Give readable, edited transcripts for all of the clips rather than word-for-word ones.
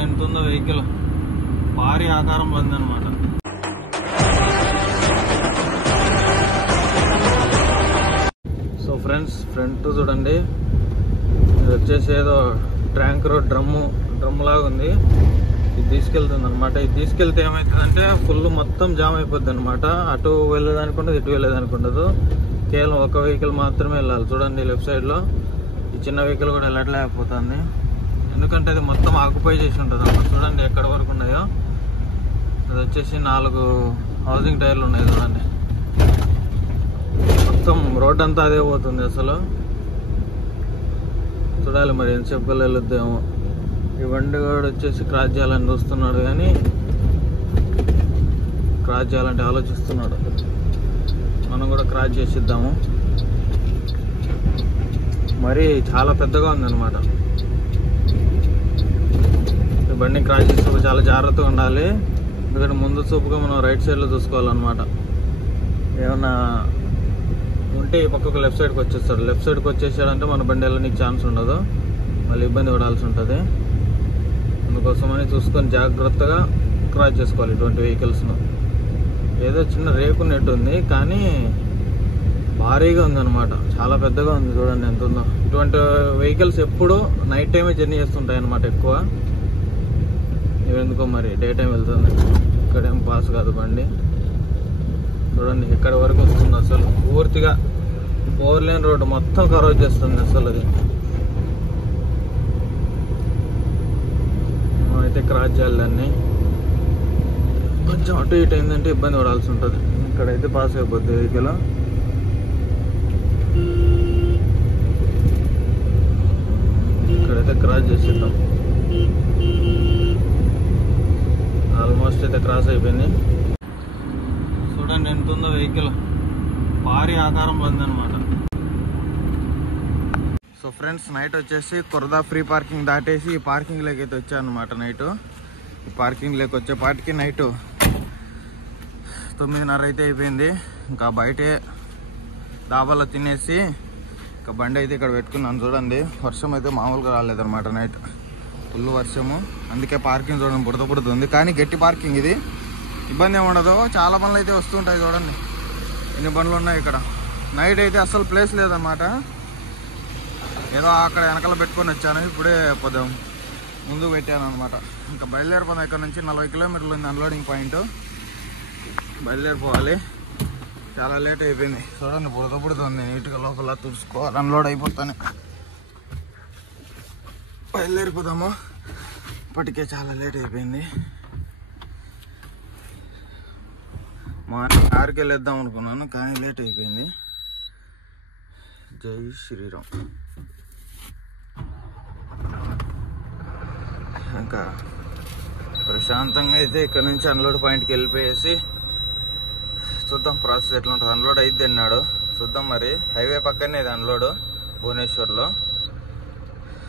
చూడండి ఎంత ఉందో వెహికల్, భారీ ఆకారంలో ఉందన్నమాట. సో ఫ్రెండ్స్, ఫ్రంట్ చూడండి, ఇది వచ్చేసి ఏదో ట్యాంకర్ డ్రమ్ము లాగా ఉంది. ఇది తీసుకెళ్తుంది అనమాట. ఇది తీసుకెళ్తే ఏమవుతుందంటే ఫుల్ మొత్తం జామ్ అయిపోద్ది అనమాట. అటు వెళ్ళేదానికి ఉండదు, ఇటు వెళ్ళేదానికి ఉండదు. కేవలం ఒక వెహికల్ మాత్రమే వెళ్ళాలి. చూడండి లెఫ్ట్ సైడ్లో ఈ చిన్న వెహికల్ కూడా వెళ్ళట్లేకపోతుంది, ఎందుకంటే అది మొత్తం ఆక్యుపై చేసి ఉంటుంది అన్నమాట. చూడండి ఎక్కడ వరకు ఉన్నాయో. అది వచ్చేసి 4 హౌసింగ్ టైర్లు ఉన్నాయి చూడండి. మొత్తం రోడ్ అంతా అదే పోతుంది అసలు. చూడాలి మరి ఎంతసేపు వెళ్ళొద్దేమో. ఈ బండి కూడా వచ్చేసి క్రాస్ చేయాలని చూస్తున్నాడు, కానీ క్రాస్ చేయాలంటే ఆలోచిస్తున్నాడు. మనం కూడా క్రాస్ చేసిద్దాము. మరి చాలా పెద్దగా ఉందన్నమాట. ఈ బండిని క్రాస్ చేసినప్పుడు చాలా జాగ్రత్తగా ఉండాలి, ఎందుకంటే ముందు చూపుగా మనం రైట్ సైడ్లో చూసుకోవాలన్నమాట. ఏమన్నా ఉంటే ఈ పక్కకు లెఫ్ట్ సైడ్కి వచ్చేస్తాడు. లెఫ్ట్ సైడ్కి వచ్చేసాడంటే మన బండి వెళ్ళడానికి ఛాన్స్ ఉండదు, మళ్ళీ ఇబ్బంది పడాల్సి ఉంటుంది. అందుకోసమని చూసుకొని జాగ్రత్తగా క్రాస్ చేసుకోవాలి ఇటువంటి వెహికల్స్ను. ఏదో చిన్న రేకు నెట్ ఉంది, కానీ భారీగా ఉందన్నమాట. చాలా పెద్దగా ఉంది, చూడండి ఎంత ఉందో. ఇటువంటి వెహికల్స్ ఎప్పుడు నైట్ టైమే జర్నీ చేస్తుంటాయి అన్నమాట ఎక్కువ. ఇవెందుకో మరి డే టైం వెళ్తుంది. ఇక్కడేం పాస్ కాదు బండి. చూడండి ఎక్కడి వరకు వస్తుంది అసలు. పూర్తిగా 4 లేన్ రోడ్డు మొత్తం కవర్ చేస్తుంది అసలు. అది అయితే క్రాస్ చేయాలి దాన్ని. కొంచెం అటు ఇటు అయిందంటే ఇబ్బంది పడాల్సి ఉంటుంది. ఇక్కడైతే పాస్ అయిపోద్ది వెహికల్. ఇక్కడైతే క్రాస్ చేసేద్దాం. ఆల్మోస్ట్ అయితే క్రాస్ అయిపోయింది. చూడండి ఎంత ఉందో వెహికల్, భారీ ఆకారంలో ఉందన్నమాట. సో ఫ్రెండ్స్, నైట్ వచ్చేసి కుర్దా ఫ్రీ పార్కింగ్ దాటేసి ఈ పార్కింగ్లోకి అయితే వచ్చానమాట. నైట్ ఈ పార్కింగ్లోకి వచ్చేపాటికి నైట్ 9:30 అయితే అయిపోయింది. ఇంకా బయటే డాబాలో తినేసి ఇంకా బండి అయితే ఇక్కడ పెట్టుకున్నాను. చూడండి వర్షం అయితే మామూలుగా రాలేదన్నమాట. నైట్ ఫుల్ వర్షము, అందుకే పార్కింగ్ చూడండి బుడతుంది. కానీ గట్టి పార్కింగ్, ఇది ఇబ్బంది ఏమి ఉండదు. చాలా బండ్లు అయితే వస్తుంటాయి. చూడండి ఎన్ని బండ్లు ఉన్నాయి ఇక్కడ. నైట్ అయితే అస్సలు ప్లేస్ లేదన్నమాట. ఏదో అక్కడ వెనకాల పెట్టుకొని వచ్చాను. ఇప్పుడే పొద్దు ముందుకు పెట్టాను అనమాట. ఇంకా బయలుదేరిపోదాం. ఇక్కడ నుంచి 40 కిలోమీటర్లు ఉంది అన్లోడింగ్ పాయింట్. బయలుదేరిపోవాలి. చాలా లేట్ అయిపోయింది. చూడండి బుడుతుంది. నీట్గా లోపల తుడుచుకోవాలి, అన్లోడ్ అయిపోతాను. బయలుదేరిపోదాము. ఇప్పటికే చాలా లేట్ అయిపోయింది. మార్నింగ్ 6కి వెళ్ళేద్దాం అనుకున్నాను, కానీ లేట్ అయిపోయింది. జై శ్రీరామ్. ఇంకా ప్రశాంతంగా అయితే ఇక్కడ నుంచి అన్లోడ్ పాయింట్కి వెళ్ళిపోయేసి చూద్దాం ప్రాసెస్ ఎట్లా ఉంటుంది. అన్లోడ్ అయిద్ది అన్నాడు, చూద్దాం మరి. హైవే పక్కనే ఇది అన్లోడ్, భువనేశ్వర్లో.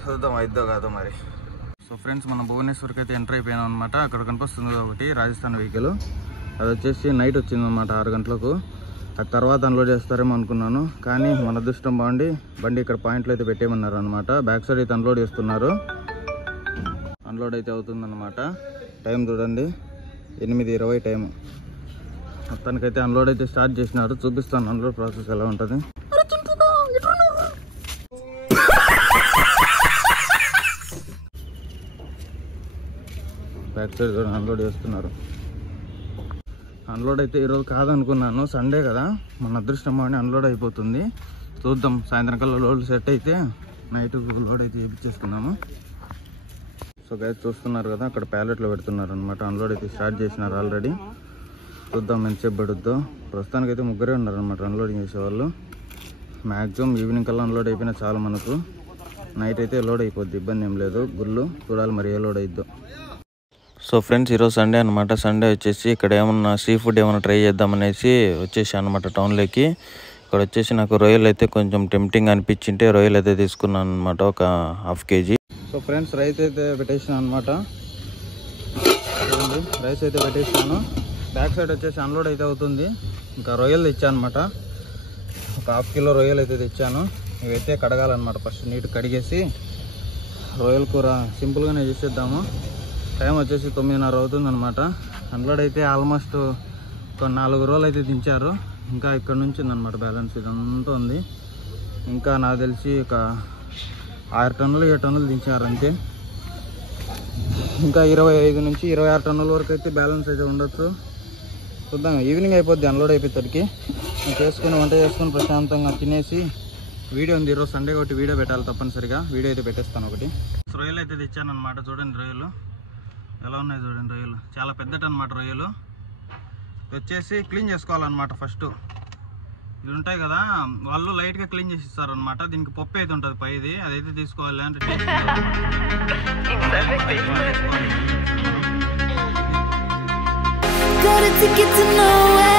చూద్దాం అయిద్దో కాదో మరి. సో ఫ్రెండ్స్, మనం భువనేశ్వర్కి అయితే ఎంటర్ అయిపోయాం అనమాట. అక్కడ కనిపిస్తుంది ఒకటి రాజస్థాన్ వెహికల్. అది వచ్చేసి నైట్ వచ్చిందన్నమాట 6 గంటలకు. అది తర్వాత అన్లోడ్ చేస్తారేమో అనుకున్నాను, కానీ మన అదృష్టం బాగుండి బండి ఇక్కడ పాయింట్లో అయితే పెట్టేయమన్నారు అనమాట. బ్యాక్ సైడ్ అయితే అన్లోడ్ చేస్తున్నారు. అన్లోడ్ అయితే అవుతుందన్నమాట. టైం చూడండి 8:20 టైము. మొత్తానికైతే అన్లోడ్ అయితే స్టార్ట్ చేసినారు. చూపిస్తాను అన్లోడ్ ప్రాసెస్ ఎలా ఉంటుంది. బ్యాక్ సైడ్ చూడండి అన్లోడ్ చేస్తున్నారు. అన్లోడ్ అయితే ఈరోజు కాదనుకున్నాను, సండే కదా, మన అదృష్టం అని అన్లోడ్ అయిపోతుంది. చూద్దాం, సాయంత్రం కల్లా లోడ్ సెట్ అయితే నైట్ లోడ్ అయితే చేయించేసుకున్నాము. సో గైస్ చూస్తున్నారు కదా, అక్కడ ప్యాలెట్లో పెడుతున్నారు అనమాట. అన్లోడ్ అయితే స్టార్ట్ చేసినారు ఆల్రెడీ. చూద్దాం ఎంతసేపు పడుద్దో. ప్రస్తుతానికైతే 3 ఉన్నారనమాట అన్లోడింగ్ చేసేవాళ్ళు. మ్యాక్సిమం ఈవినింగ్ కల్లా అన్లోడ్ అయిపోయినా చాలా మనకు. నైట్ అయితే లోడ్ అయిపోద్ది, ఇబ్బంది ఏం లేదు. గుళ్ళు చూడాలి మరి ఏ లోడ్ అయిద్దో. సో ఫ్రెండ్స్, ఈరోజు సండే అనమాట. సండే వచ్చేసి ఇక్కడ ఏమన్నా సీ ఫుడ్ ఏమన్నా ట్రై చేద్దామనేసి వచ్చేసి అనమాట టౌన్లోకి. ఇక్కడ వచ్చేసి నాకు రొయ్యలు అయితే కొంచెం టెంప్టింగ్ అనిపించింటే రొయ్యలు అయితే తీసుకున్నాను అనమాట, ఒక 1/2 kg. సో ఫ్రెండ్స్, రైస్ అయితే పెట్టేసాను అనమాట. రైస్ అయితే పెట్టేసాను. బ్యాక్ సైడ్ వచ్చేసి అన్లోడ్ అయితే అవుతుంది. ఇంకా రొయ్యలు తెచ్చాను అనమాట. ఒక 1/2 kg రొయ్యలు అయితే తెచ్చాను. ఇవైతే కడగాలన్నమాట. ఫస్ట్ నీట్ కడిగేసి రొయ్యల కూర సింపుల్గానే చేసేద్దాము. టైం వచ్చేసి 9:30 అవుతుంది అనమాట. అన్లోడ్ అయితే ఆల్మోస్ట్ ఒక 4 రోజులు అయితే దించారు. ఇంకా ఇక్కడ నుంచి ఉందన్నమాట బ్యాలెన్స్, ఇదంతా ఉంది. ఇంకా నాకు తెలిసి ఒక 6 టన్నులు 7 టన్నులు దించారు అంతే. ఇంకా 25 నుంచి 26 టన్నుల వరకు అయితే బ్యాలెన్స్ అయితే ఉండొచ్చు. చూద్దాం, ఈవినింగ్ అయిపోద్ది అన్లోడ్ అయిపోయేసరికి. చేసుకుని వంట చేసుకుని ప్రశాంతంగా తినేసి వీడియో ఉంది. ఈరోజు సండే ఒకటి వీడియో పెట్టాలి తప్పనిసరిగా. వీడియో అయితే పెట్టేస్తాను ఒకటి. రొయ్యలు అయితే తెచ్చాను అనమాట. చూడండి రొయ్యలు ఎలా ఉన్నాయి చూడండి. రొయ్యలు చాలా పెద్దటి అనమాట. రొయ్యలు వచ్చేసి క్లీన్ చేసుకోవాలన్నమాట. ఫస్ట్ ఇవి ఉంటాయి కదా, వాళ్ళు లైట్గా క్లీన్ చేసి ఇస్తారు అనమాట. దీనికి పప్పు అయితే ఉంటుంది పైది, అదైతే తీసుకోవాలి. అంటే got a ticket to nowhere.